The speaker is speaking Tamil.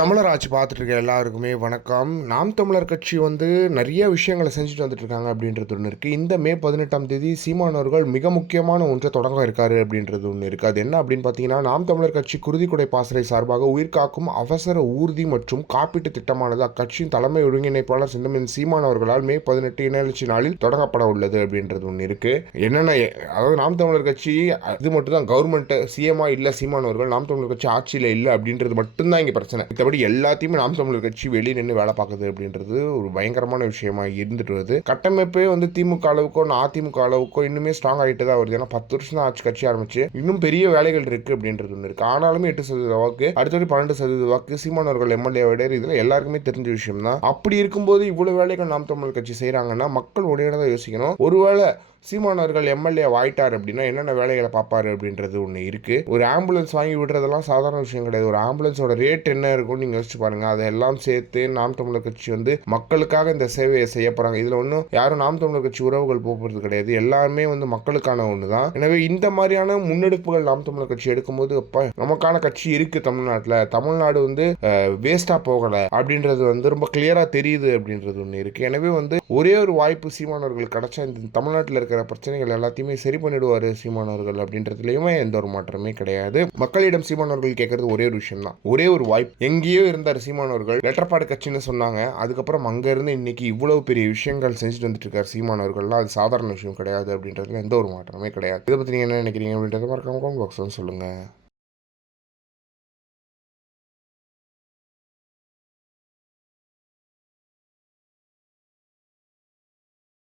தமிழர் ஆட்சி பார்த்துட்டு இருக்க எல்லாருக்குமே வணக்கம். நாம் தமிழர் கட்சி வந்து நிறைய விஷயங்களை செஞ்சுட்டு வந்துட்டு இருக்காங்க அப்படின்றது ஒன்று இருக்குது இந்த மே பதினெட்டாம் தேதி சீமானவர்கள் மிக முக்கியமான ஒன்றை தொடங்க இருக்காரு அப்படின்றது ஒன்று இருக்குது அது என்ன அப்படின்னு பார்த்தீங்கன்னா நாம் தமிழர் கட்சி குருதிக்குடை பாசறை சார்பாக உயிர்காக்கும் அவசர ஊர்தி மற்றும் காப்பீட்டு திட்டமானது அக்கட்சியின் தலைமை ஒருங்கிணைப்பாளர் சிந்தமின் சீமானவர்களால் மே பதினெட்டு இணையச்சி நாளில் தொடங்கப்பட உள்ளது அப்படின்றது ஒன்று இருக்குது என்னென்ன அதாவது நாம் தமிழர் கட்சி இது மட்டும் தான் கவர்மெண்ட்டை சிஎம்ஆ இல்லை சீமானவர்கள் நாம் தமிழர் கட்சி ஆட்சியில் இல்லை அப்படின்றது மட்டும்தான் இங்கே பிரச்சனை. மற்றபடி எல்லாத்தையுமே நாம் தமிழர் கட்சி வெளியே நின்று வேலை பார்க்குது அப்படின்றது ஒரு பயங்கரமான விஷயமா இருந்துட்டு வருது. கட்டமைப்பே வந்து திமுக அளவுக்கோ அதிமுக அளவுக்கோ இன்னுமே ஸ்ட்ராங் ஆகிட்டு தான் வருது. ஏன்னா பத்து வருஷம் தான் ஆட்சி கட்சி ஆரம்பிச்சு. இன்னும் பெரிய வேலைகள் இருக்கு அப்படின்றது ஒன்று இருக்கு. ஆனாலுமே எட்டு சதவீத வாக்கு அடுத்தது பன்னெண்டு சதவீத வாக்கு சீமானவர்கள் எம்எல்ஏ விட இதில் எல்லாருக்குமே தெரிஞ்ச விஷயம் தான் அப்படி இருக்கும்போது இவ்வளவு வேலைகள் நாம் தமிழர் கட்சி செய்கிறாங்கன்னா மக்கள் உடனே தான் யோசிக்கணும். ஒருவேளை சீமானவர்கள் எம்எல்ஏ ஆயிட்டார் அப்படின்னா என்னென்ன வேலைகளை பார்ப்பாரு அப்படின்றது ஒன்று இருக்குது ஒரு ஆம்புலன்ஸ் வாங்கி விடுறதெல்லாம் சாதாரண விஷயம் கிடையாது. ஒரு ஆம்புலன்ஸோட ரேட் என்ன இருக்கும்னு நீங்கள் யோசிச்சு பாருங்க. அதெல்லாம் சேர்த்து நாம் தமிழர் கட்சி வந்து மக்களுக்காக இந்த சேவையை செய்ய போகிறாங்க இதில் ஒன்றும் யாரும் நாம் தமிழர் கட்சி உறவுகள் போகிறது கிடையாது. எல்லாருமே வந்து மக்களுக்கான ஒன்று தான் எனவே இந்த மாதிரியான முன்னெடுப்புகள் நாம் தமிழர் கட்சி எடுக்கும்போது அப்போ நமக்கான கட்சி இருக்குது தமிழ்நாட்டில். தமிழ்நாடு வந்து வேஸ்ட்டாக போகலை அப்படின்றது வந்து ரொம்ப கிளியராக தெரியுது அப்படின்றது ஒன்று இருக்குது எனவே வந்து ஒரே ஒரு வாய்ப்பு சீமானவர்கள் கிடச்சா இந்த தமிழ்நாட்டில் இருக்க இருக்கிற பிரச்சனைகள் எல்லாத்தையுமே சரி பண்ணிடுவார் சீமானவர்கள் அப்படின்றதுலையுமே எந்த ஒரு மாற்றமே கிடையாது. மக்களிடம் சீமானவர்கள் கேட்கறது ஒரே ஒரு விஷயம் தான் ஒரே ஒரு வாய்ப்பு. எங்கேயோ இருந்தார் சீமானவர்கள் லெட்டர்பாடு கட்சின்னு சொன்னாங்க. அதுக்கப்புறம் அங்கேருந்து இன்னைக்கு இவ்வளவு பெரிய விஷயங்கள் செஞ்சுட்டு வந்துட்டு இருக்கார் சீமானவர்கள்லாம் அது சாதாரண விஷயம் கிடையாது அப்படின்றதுல எந்த ஒரு மாற்றமே கிடையாது. இதை பற்றி நீங்கள் என்ன நினைக்கிறீங்க அப்படின்றத மறக்காம கமெண்ட் பாக்ஸ் சொல்லுங்கள்